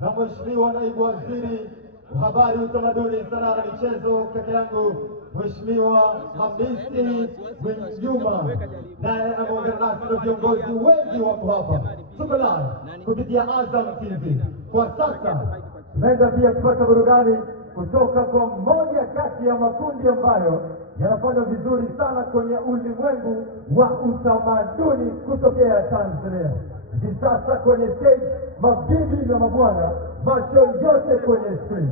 na Mheshimiwa Naibu Waziri wa Habari, Utamaduni, Sanaa na Michezo, kaka yangu Mheshimiwa Hamisi Mwinjuma, naye ameungana nasi na viongozi wengi wako hapa. Tuko live kupitia Azam TV. Kwa sasa tunaenda pia kupata burudani kutoka kwa mmoja kati ya makundi ambayo yanafanya vizuri sana kwenye ulimwengu wa utamaduni kutokea Tanzania. Hivi sasa kwenye stage, mabibi na mabwana, macho yote kwenye screen.